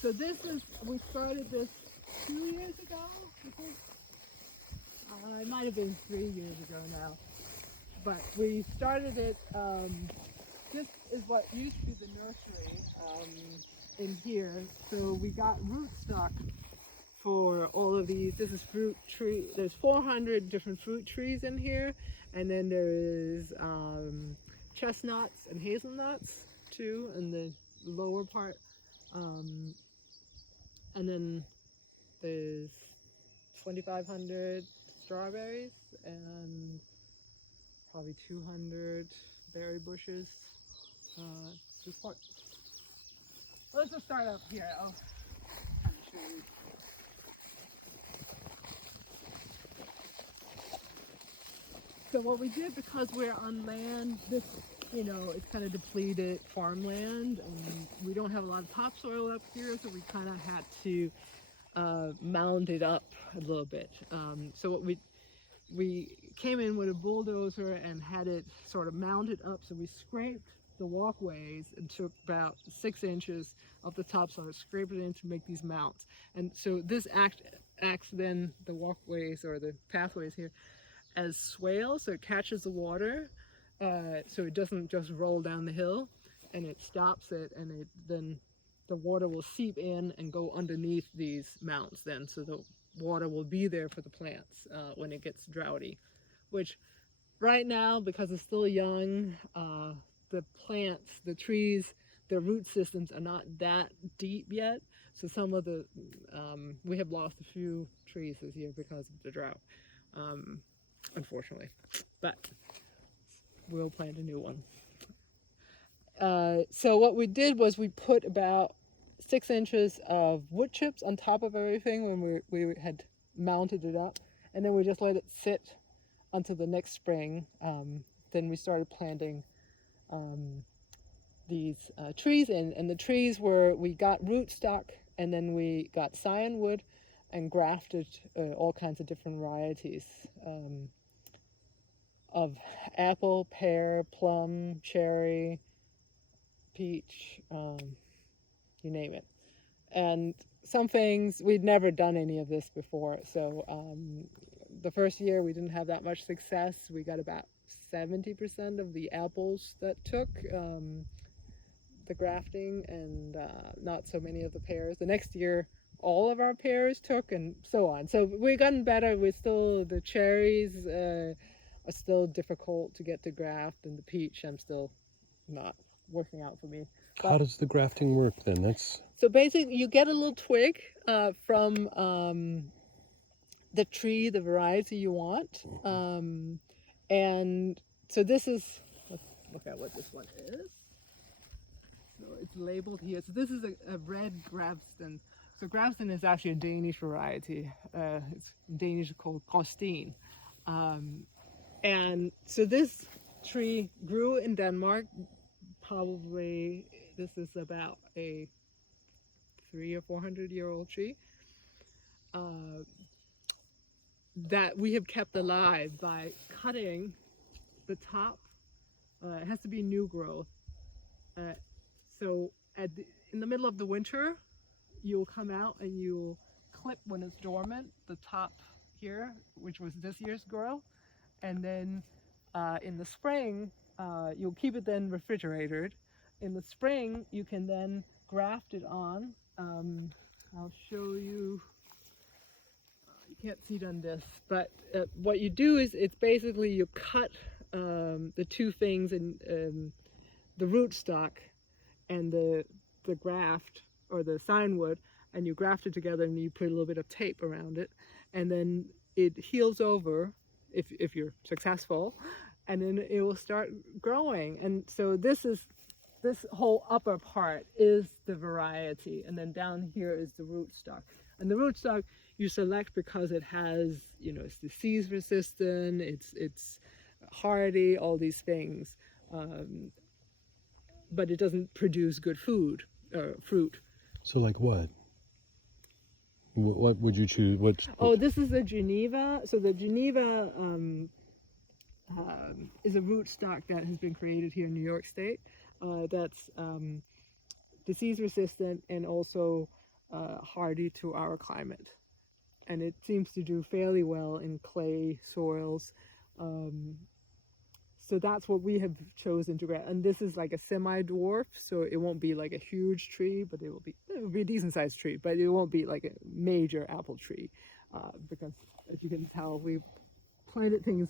So we started this 2 years ago, I think. It might have been 3 years ago now. But we started it, this is what used to be the nursery in here. So we got rootstock for all of these. This is fruit tree. There's 400 different fruit trees in here. And then there's chestnuts and hazelnuts too in the lower part. And then there's 2,500 strawberries and probably 200 berry bushes. Just part. Let's just start up here. I'll kind of show you. So what we did, because we're on land, this, it's kind of depleted farmland, and we don't have a lot of topsoil up here, so we kind of had to mound it up a little bit. So what we came in with a bulldozer and had it sort of mounted up. So we scraped the walkways and took about 6 inches of the topsoil, scraped it in to make these mounts. And so this acts then the walkways or the pathways here as swale, so it catches the water, so it doesn't just roll down the hill, and it stops it, and then the water will seep in and go underneath these mounts then, so the water will be there for the plants when it gets droughty. Which right now, because it's still young, the plants, the trees, their root systems are not that deep yet, so some of the, we have lost a few trees this year because of the drought, unfortunately, but we'll plant a new one. So what we did was we put about 6 inches of wood chips on top of everything when we had mounted it up, and then we just let it sit until the next spring. Then we started planting these trees in, and the trees we got rootstock, and then we got scion wood and grafted all kinds of different varieties of apple, pear, plum, cherry, peach, you name it. And some things, we'd never done any of this before, so the first year we didn't have that much success. We got about 70% of the apples that took the grafting, and not so many of the pears. The next year all of our pears took, and so on. So we've gotten better. The cherries are still difficult to get to graft, and the peach I'm still not working out for me. But how does the grafting work then? So basically you get a little twig from the tree, the variety you want, and so let's look at what this one is. So it's labeled here. So this is a red Gravsten. So Gravsten is actually a Danish variety. It's Danish called Gråsten. And so this tree grew in Denmark. Probably this is about a 300 or 400-year-old tree that we have kept alive by cutting the top. It has to be new growth. So in the middle of the winter, you'll come out and you'll clip when it's dormant the top here, which was this year's grow, and then in the spring you'll keep it then refrigerated. In the spring you can then graft it on. I'll show you. You can't see it on this, but what you do is it's basically you cut the two things in the rootstock and the graft or the scion wood, and you graft it together, and you put a little bit of tape around it, and then it heals over if you're successful, and then it will start growing. And so this whole upper part is the variety, and then down here is the rootstock. And the rootstock you select because it has, it's disease resistant, it's hardy, all these things, but it doesn't produce good food or fruit. So like what? What would you choose? Oh, this is the Geneva. So the Geneva is a rootstock that has been created here in New York State. That's disease resistant and also hardy to our climate. And it seems to do fairly well in clay soils. Um, so that's what we have chosen to grow. And this is like a semi-dwarf, so it won't be like a huge tree, but it will be a decent-sized tree, but it won't be like a major apple tree, because as you can tell, we planted things